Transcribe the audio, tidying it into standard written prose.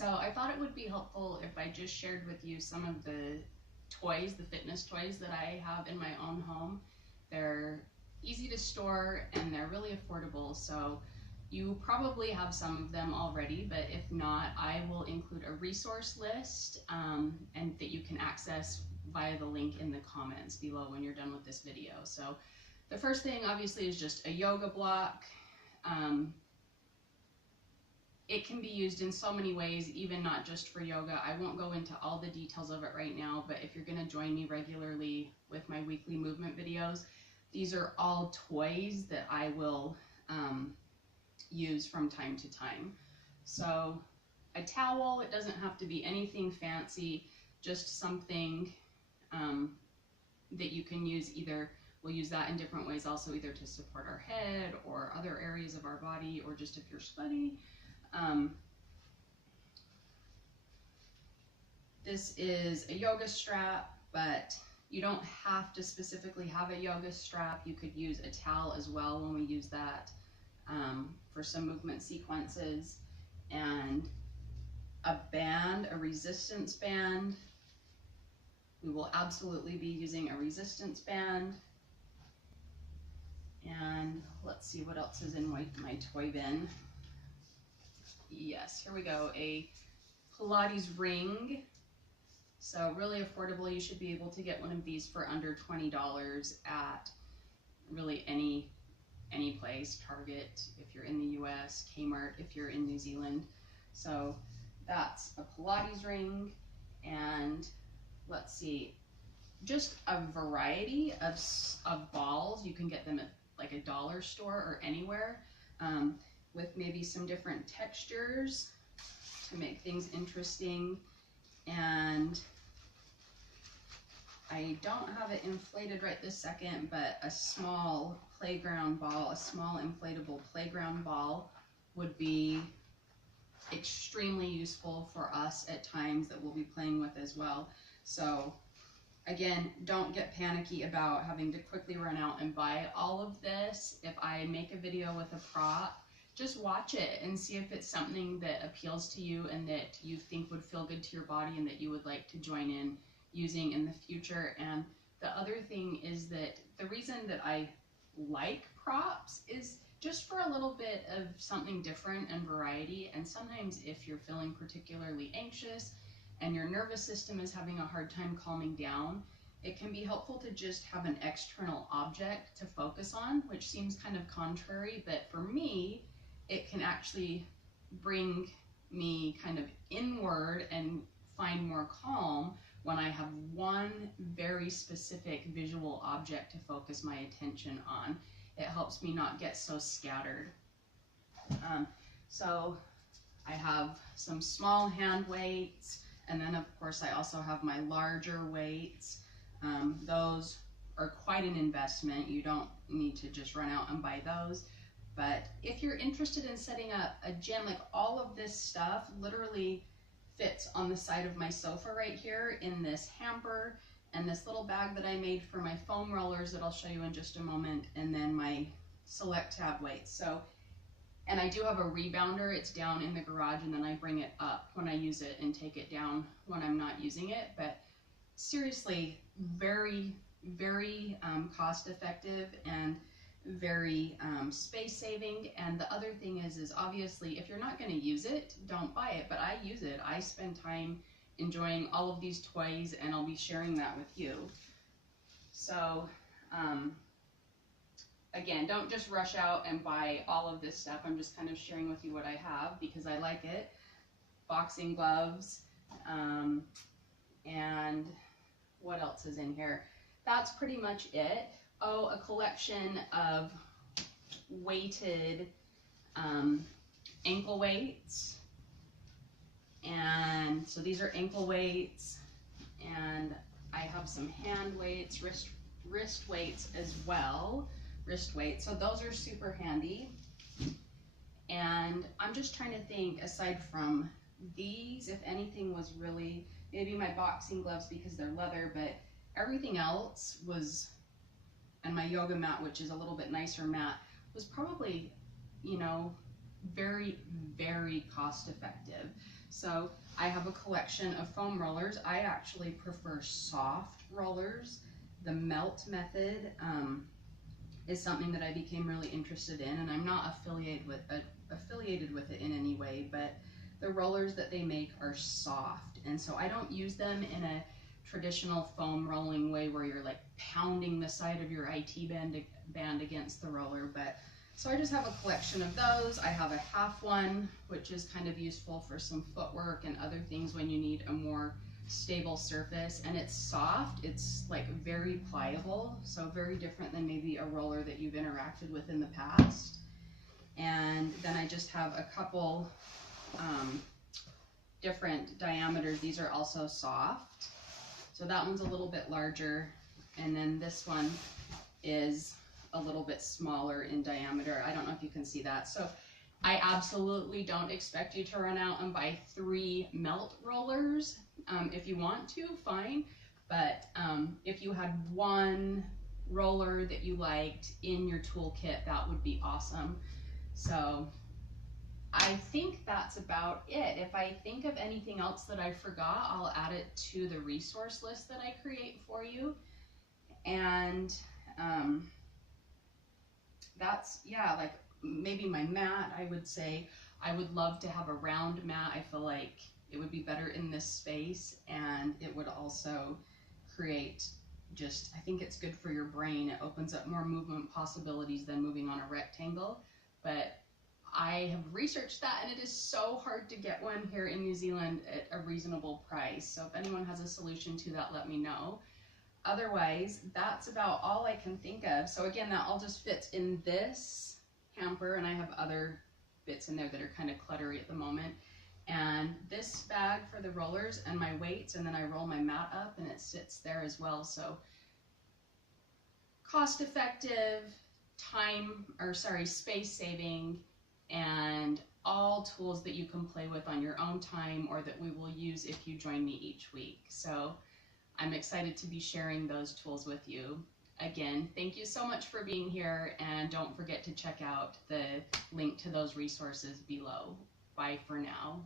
So I thought it would be helpful if I just shared with you some of the toys, the fitness toys that I have in my own home. They're easy to store and they're really affordable. So you probably have some of them already, but if not, I will include a resource list and that you can access via the link in the comments below when you're done with this video. So the first thing obviously is just a yoga block. It can be used in so many ways, even not just for yoga. I won't go into all the details of it right now, but if you're gonna join me regularly with my weekly movement videos, these are all toys that I will use from time to time. So a towel, it doesn't have to be anything fancy, just something that you can use either. We'll use that in different ways also, either to support our head or other areas of our body, or just if you're sweaty. This is a yoga strap, but you don't have to specifically have a yoga strap. You could use a towel as well when we use that for some movement sequences. And a band, a resistance band. We will absolutely be using a resistance band. And let's see what else is in my toy bin. Yes, here we go, a Pilates ring. So really affordable. You should be able to get one of these for under $20 at really any place, Target if you're in the US, Kmart if you're in New Zealand. So that's a Pilates ring. And let's see, just a variety of balls. You can get them at like a dollar store or anywhere with maybe some different textures to make things interesting. And I don't have it inflated right this second, but a small playground ball, a small inflatable playground ball would be extremely useful for us at times that we'll be playing with as well. So again, don't get panicky about having to quickly run out and buy all of this. If I make a video with a prop, just watch it and see if it's something that appeals to you and that you think would feel good to your body and that you would like to join in using in the future. And the other thing is that the reason that I like props is just for a little bit of something different and variety. And sometimes if you're feeling particularly anxious and your nervous system is having a hard time calming down, it can be helpful to just have an external object to focus on, which seems kind of contrary, but for me, it can actually bring me kind of inward and find more calm when I have one very specific visual object to focus my attention on. It helps me not get so scattered. So I have some small hand weights, and then of course I also have my larger weights. Those are quite an investment. You don't need to just run out and buy those. But if you're interested in setting up a gym, like all of this stuff literally fits on the side of my sofa right here in this hamper, and this little bag that I made for my foam rollers that I'll show you in just a moment, and then my select tab weights. So, and I do have a rebounder. It's down in the garage, and then I bring it up when I use it and take it down when I'm not using it. But seriously, very, very cost effective and very space saving. And the other thing is obviously if you're not going to use it, don't buy it, but I use it. I spend time enjoying all of these toys, and I'll be sharing that with you. So again, don't just rush out and buy all of this stuff. I'm just kind of sharing with you what I have because I like it. Boxing gloves, and what else is in here? That's pretty much it. Oh, a collection of weighted ankle weights. And so these are ankle weights, and I have some hand weights, wrist weights as well, wrist weights. So those are super handy. And I'm just trying to think, aside from these, if anything was really, maybe my boxing gloves because they're leather, but everything else was, and my yoga mat, which is a little bit nicer mat, was probably, you know, very, very cost effective. So I have a collection of foam rollers. I actually prefer soft rollers. The melt method is something that I became really interested in, and I'm not affiliated with it in any way, but the rollers that they make are soft, and so I don't use them in a traditional foam rolling way where you're like pounding the side of your IT band against the roller. But so I just have a collection of those. I have a half one, which is kind of useful for some footwork and other things when you need a more stable surface, and it's soft. It's like very pliable, so very different than maybe a roller that you've interacted with in the past. And then I just have a couple different diameters. These are also soft. So that one's a little bit larger, and then this one is a little bit smaller in diameter. I don't know if you can see that. So I absolutely don't expect you to run out and buy 3 melt rollers. If you want to, fine. But if you had one roller that you liked in your toolkit, that would be awesome. So I think that's about it. If I think of anything else that I forgot, I'll add it to the resource list that I create for you. And that's, yeah, like maybe my mat, I would say I would love to have a round mat. I feel like it would be better in this space, and it would also create just, I think it's good for your brain. It opens up more movement possibilities than moving on a rectangle. But I have researched that, and it is so hard to get one here in New Zealand at a reasonable price. So if anyone has a solution to that, let me know. Otherwise, that's about all I can think of. So again, that all just fits in this hamper, and I have other bits in there that are kind of cluttery at the moment. And this bag for the rollers and my weights, and then I roll my mat up and it sits there as well. So cost effective, space saving, and all tools that you can play with on your own time, or that we will use if you join me each week. So I'm excited to be sharing those tools with you. Again, thank you so much for being here, and don't forget to check out the link to those resources below. Bye for now.